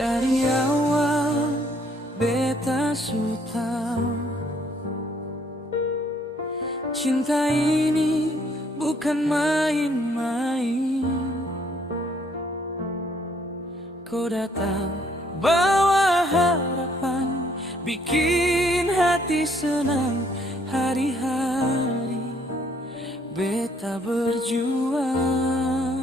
Dari awal beta sudah cinta ini bukan main-main. Kau datang bawa harapan, bikin hati senang. Hari-hari beta berjuang,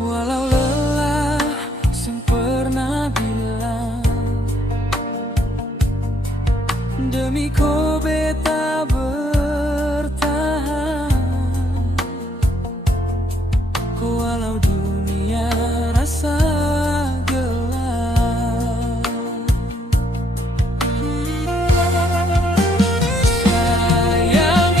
walau lelah sempurna bilang, demi kau beta bertahan. Kau walau dunia rasa gelap, sayang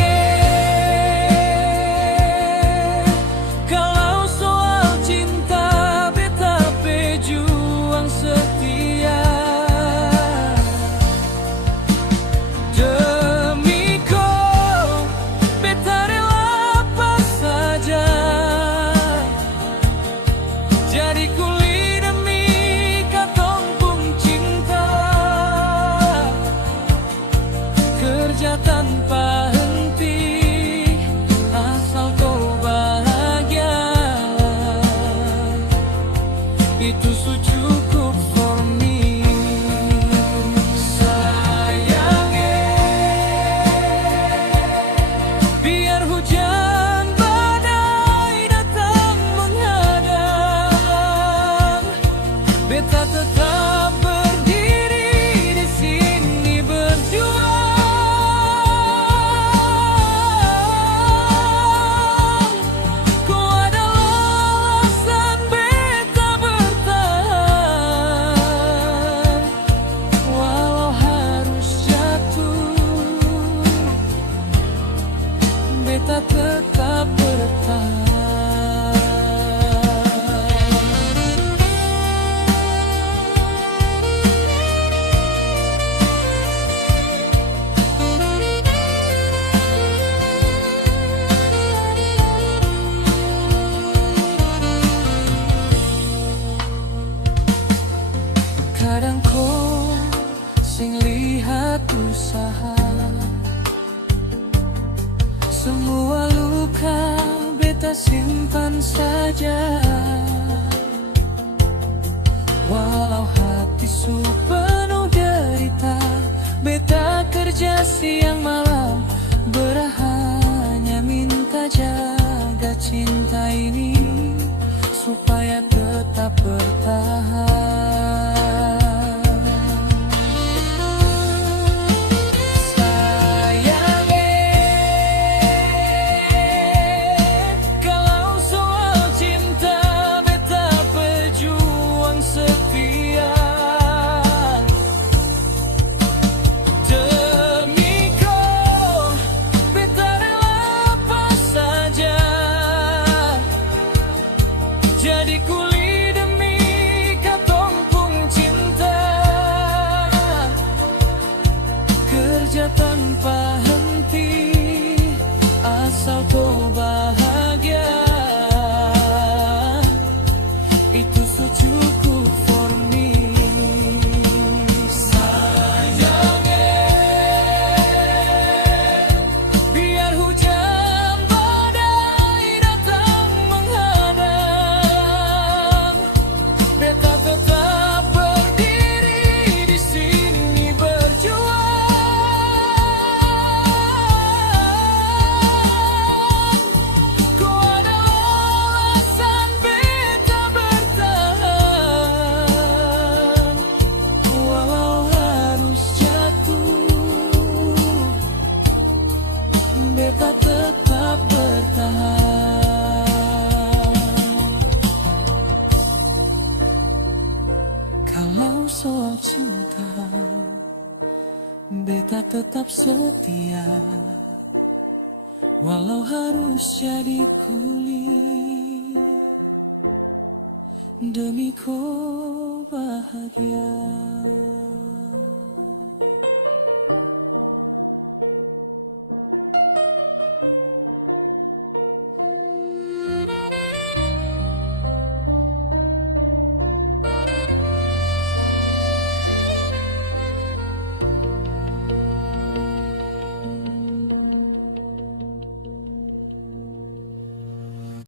kalau soal cinta beta pejuang setia. Demi kau beta rela apa saja, jadi kuli demi katong pun cinta. Kerja tanpa henti asal kau bahagia, itu cukup for me. Sayang biar hujan badai datang menghadang, beta tetap berdiri di sini berjuang. Kau adalah alasan beta bertahan, walau harus jatuh, beta tetap bertahan. Kadang kau sing lihat usaha, semua luka beta simpan saja. Walau hati su penuh derita, beta kerja siang malam berhanya minta jaga cinta ini supaya tetap bertahan. Sayang kalau soal cinta beta pejuang setia. Demi kau beta rela apa saja, jadi kuli demi katong pun cinta. Kerja tanpa henti asal kau bahagia, itu cukup for me. Sayang biar hujan badai datang menghadang, beta tetap berdiri di sini berjuang. Kau adalah alasan beta bertahan, walau harus jatuh, beta tetap bertahan. Kalau soal cinta beta tetap setia, walau harus jadi kuli demi kau bahagia.